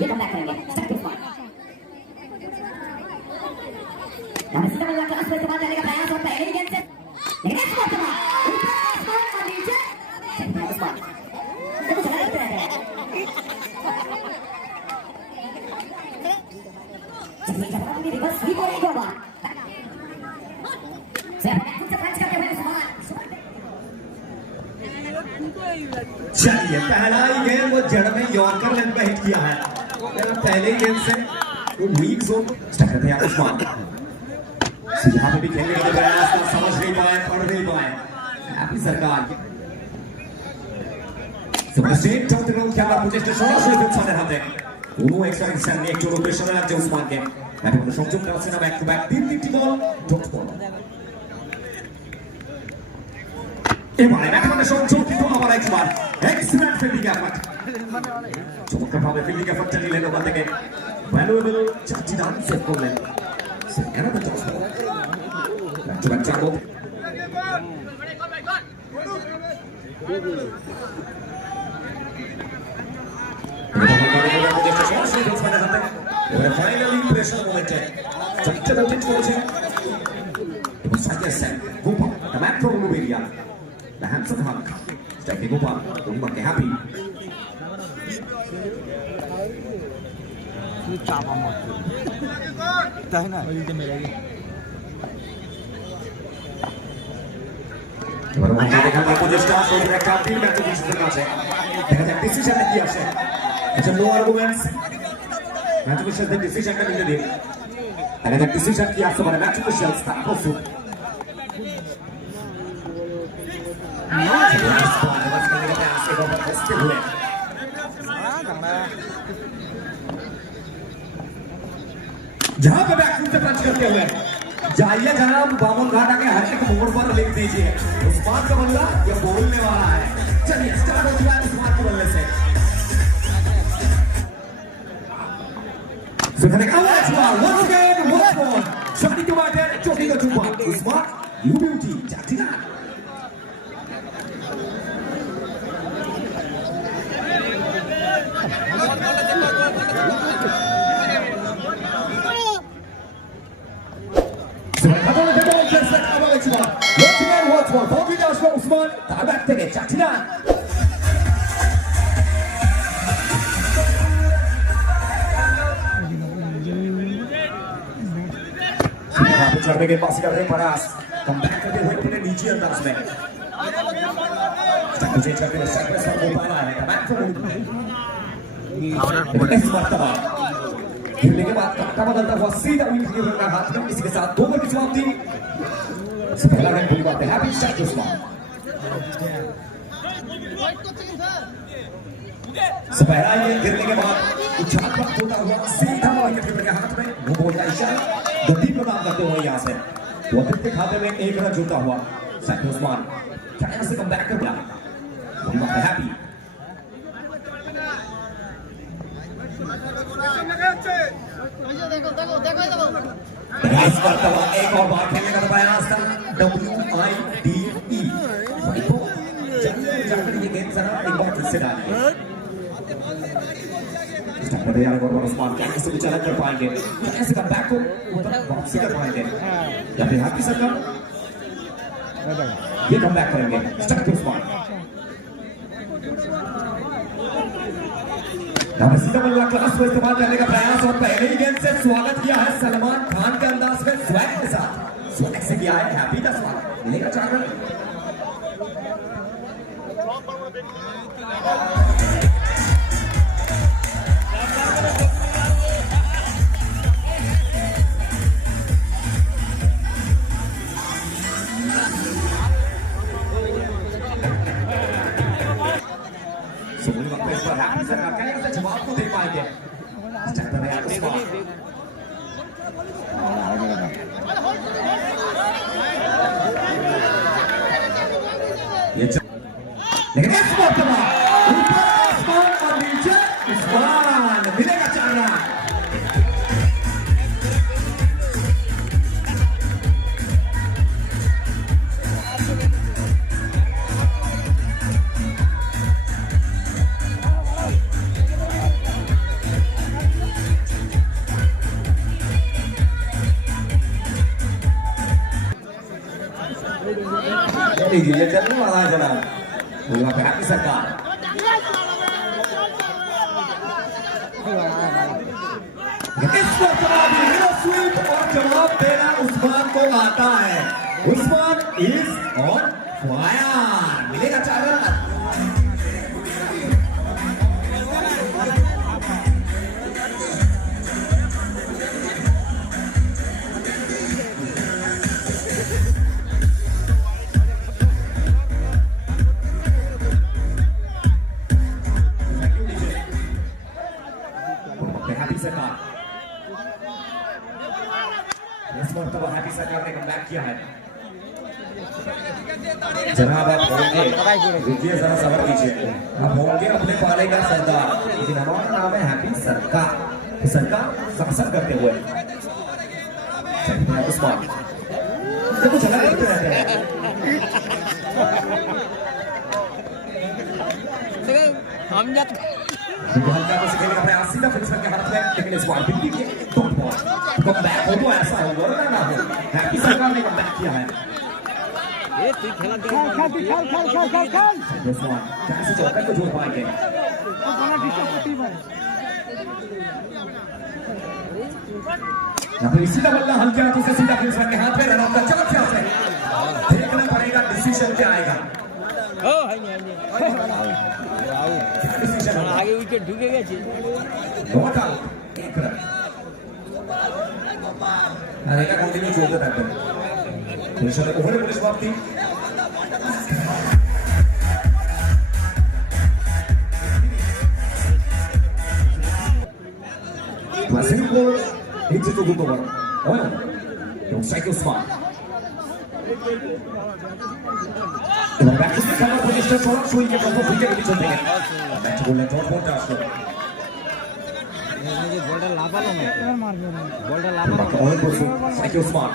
ये come back करेंगे step to smart और सीधा वाला क्लास में इस्तेमाल करने चलिए पहला ही गेंद वो जड़ में यॉर्कर लेंथ पे हिट किया है पहले ही गेंद से वो वीक जोन स्टक करते हैं उस्मान So, यहाँ पे भी खेलने का प्रयास था समझ नहीं पाए पढ़ नहीं पाए हैप्पी सरकार So, স্টেট চৌধুরী খেলার প্রচেষ্টা সরাসরি উৎসাহের হাতে কোনো এক্সট্রা ইনসান নিয়ে একটু রোটেশনে লাগছে উসমানকে ব্যাটে কোনো সংযোগ দেওয়া হচ্ছে না ব্যাক টু ব্যাক তিন তিনটি বল ডট বল এবারে ব্যাটম্যানের সংযোগ কিন্তু আবার একবার এক্সিলেন্ট ফিল্ডিং এফার্ট চমৎকারভাবে ফিল্ডিং এফার্টটা নিলেন ওখান থেকে। ভ্যালুয়েবল চারটি রান সেভ করলেন। ফাইনালি প্রেশার মোমেন্টে চারটে cycle Sen Gopal the man from Uluberia the handsome hunk স্ট্রাইকে গোপাল রুমাকে হ্যাপি চাপ আমার তাই না এবার ওখানে দেখানোর প্রচেষ্টা শরীর একটা তিন ম্যাচ ডিসিশনের কাছে দেখা যাক ডিসিশনে কি আসে আচ্ছা নো আর্গুমেন্টস ম্যাচ অফিসিয়ালদের ডিসিশনটা নিতে দিন দেখা যাক ডিসিশন কি আসতে পারে match Not a nice one. It wasn't going to pass. It was still in. जहाँ पे बैकफुट से पंच करते हुए जाइए जनाब बामन घाटा के हर एक मोड़ पर लिख दीजिए उस्मान का बल्ला ये बोलने वाला है चलिए स्टार्ट हो चुका है उस्मान के बल्ले से So can I come once more, once again, once more. Somebody to my dead, talking to you, Usman, you beauty, Jatigan. Bakalım Kemal Kestek Kemal Ekiman. Yönetmen Watman. Formülü Aşma Osman. Tabak TV. Çakçıdan. चढ़ने के पास कर रहे प्रयास comeback करते हुए अपने नीचे अंदर उसमें मुझे चढ़ने का सर्कस पर हो पा रहा है कमबैक फॉर इस मर्तबा खेलने के बाद काटा बदलता हुआ सीधा विकेट का हाथ में इसी के साथ दो ओवर की समाप्ति। इस पहला रन पूरी बात है। हैप्पी स्टार्ट उस्मान से पहला ये गिरने के बाद उछाल प्राप्त होता हुआ सीधा विकेट कीपर के हाथ में वो बोल बोलता इशारा गति प्रदान करते हुए यहाँ से। वो अतिरिक्त खाते में एक रन जुड़ता हुआ सैफ उस्मान चाइना से कम बैक कर दिया। हैप्पी। इस बार एक और बार खेलने का प्रयास था डब्ल्यू आई डी ई देखो जल्दी जाकर ये गेंद जरा एक बार फिर से डालिए उस्मान क्या कैसे विचार कर पाएँगे? कैसे कम बैक को वापसी कर पाएँगे? या फिर हैप्पी सरकार? ये कम बैक करेंगे स्टार्ट कर उस्मान यहाँ क्लास को इस्तेमाल करने का प्रयास और पहले ही गेंद से स्वागत किया है सलमान खान के अंदाज में स्वैग के साथ। स्वैग से किया है हैप्पी का स्वागत। मिलेगा चार Next up, come on. लीजिए ये चलने वाला है जनाब बोला पे आपकी सरकार इस सरकार ने मेरा स्वीप और जवाब देना उस्मान को आता है उस्मान इज़ ऑन फायर सबर कीजिए। आप होंगे अपने पाले का सरदार। लेकिन हमारा नाम है हैप्पी सरकार तो सरकार शासन करते हुए। उस्मान ये कुछ अलग करते रहते हैं। हम हल्का को सीधा हाथ में लेकिन इस बार टॉप कम बैक हो तो ऐसा हो वरना ना हो। हैप्पी सरकार ने कम बैक किया है। यहाँ पर सीधा बल्ला हल्के हाथों से सीधा फिनिश करके हाथ में रन आउट का चमक क्या से देखना पड़ेगा डिसीजन क्या आएगा ও হয়নি হয়নি क्या डिसीजन होगा আগে উইকেট ঢুকে গেছে नॉट आउट एक रन अरे का कंटिन्यू जोड़ते रहते পরিষদের ওভারে পুলিশ প্রার্থী ক্লাসের উপর এই চিত্র দ্রুত হয় এবং সাইকেল স্মার্ট এবার ব্যাটসম্যান খেলার প্রচেষ্টা সরাসরি উইকেট অল্প ক্রিকেট পিছন থেকে ব্যাট করলে জট বলটা আসলো বলটা লাফালো না। বলটা লাফালো সাইকেল স্মার্ট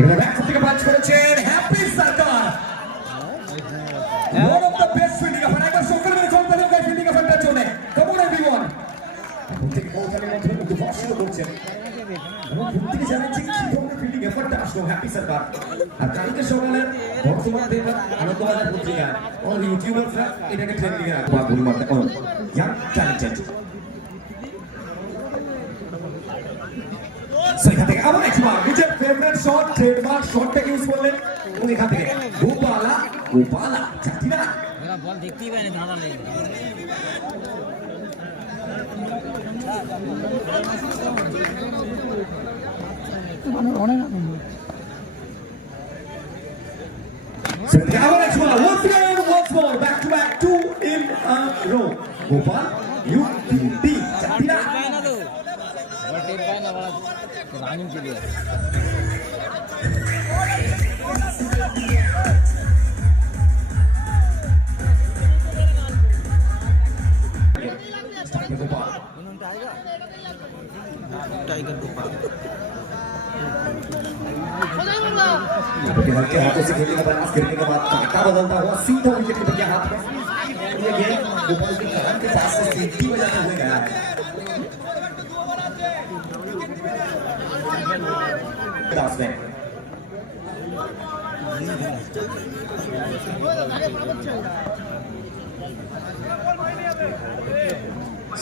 এখানে ব্যাক থেকে পাঁচ করেছেন Happy Sarkar. One of the best fielding of একবার সকল মিলে কোম্পানি গাই ফিল্ডিং অফ এর কেমন এভরিওয়ান এখন থেকে বলখানের মধ্যে মুখে ভাষণ করছেন এবং ঘুম থেকে কি ধরনের ফিল্ডিং এফার্টটা আসলো হ্যাপি সরকার। আর কালকে সকালে বর্তমান পেপার আনন্দবাজার পত্রিকা। ও ইউটিউবাররা এটাকে ট্রেন্ডিং এ রাখব। গুলি মারতে ও ইয়াং ট্যালেন্টেড সেখান থেকে আবার একবার নিজের শট ট্রেডমার্ক শটটাকে ইউজ করলেন। এবং এখান থেকে গোপালা গোপালা জাতি না বল দেখতেই দাঁড়ালে। অনেক অনেক গোপাল ইউ টি জাতি না না বলা। রানিং চলে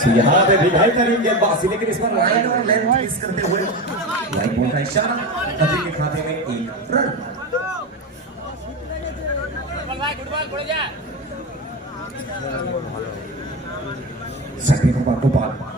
यहाँ पे विधाई करेंगे गेंदबाजी लेकिन इस पर लाइन और लेंथ मिस करते हुए लाइन बॉल का इशारा नदी के खाते में एक रन सकते को पार को पार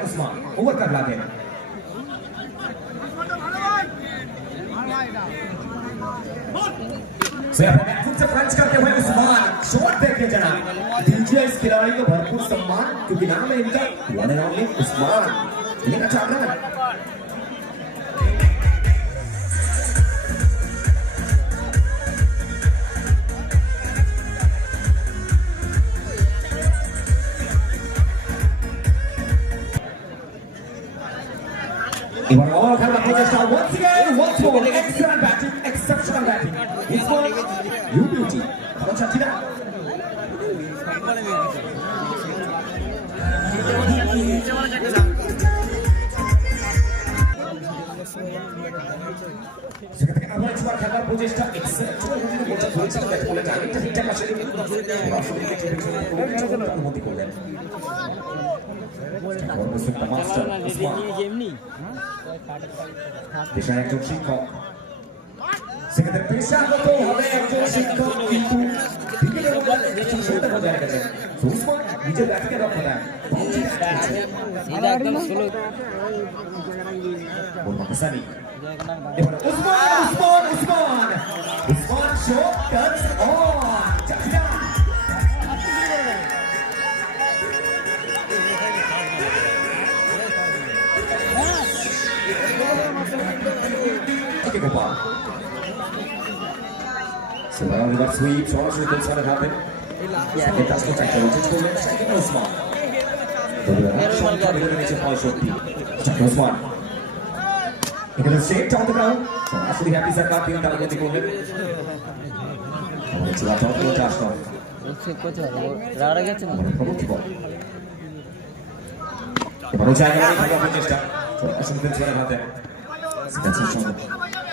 उस्मान ओवर कर लाते हैं। से फ्रेंच करते हुए उस्मान शॉट देखे जनाब। दीजिए इस खिलाड़ी को भरपूर सम्मान, क्योंकि नाम है इनका। उस्मान चार रन। প্রচেষ্টা once again. Once more excellent batting exceptional batting. Usman you beauty ভালো চাচ্ছি না সেখান থেকে আবার একবার খেলার প্রচেষ্টা ঠিকঠাক আসলে। অনুমতি করলেন মাস্টার উসমান পেশায় একজন শিক্ষক সেক্ষেত্রে পেশাগত ভাবে একজন শিক্ষক কিন্তু ক্রিকেটের মধ্যে সুশীলতা বজায় রেখেছেন So, উসমান নিজের উসমান উসমান উসমান। উসমান শো টাচ থেকে গোপাল সেবার রিভার সুইপ সরাসরি গোলসারের হাতে সেকেন্ড টাচটা চারটা উইকেট করলেন সেকেন্ড ওসমান তবে রান সংখ্যা বেড়ে গেছে পঁয়ষট্টি চারটা ওসমান এখানে set on the ground Happy Sarkar তিনি তার গতি করলেন আমাদের ছিল চন্দ্র চাষ সে রাড়া গেছে না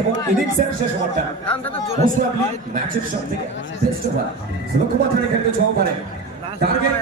এবং ইনিংসের শেষ ওভারটা। মোস্ট প্রবাবলি ম্যাচের সব থেকে বেস্ট ওভার। লক্ষ্য মাথায় খেলতে ছ ওভারে। টার্গেট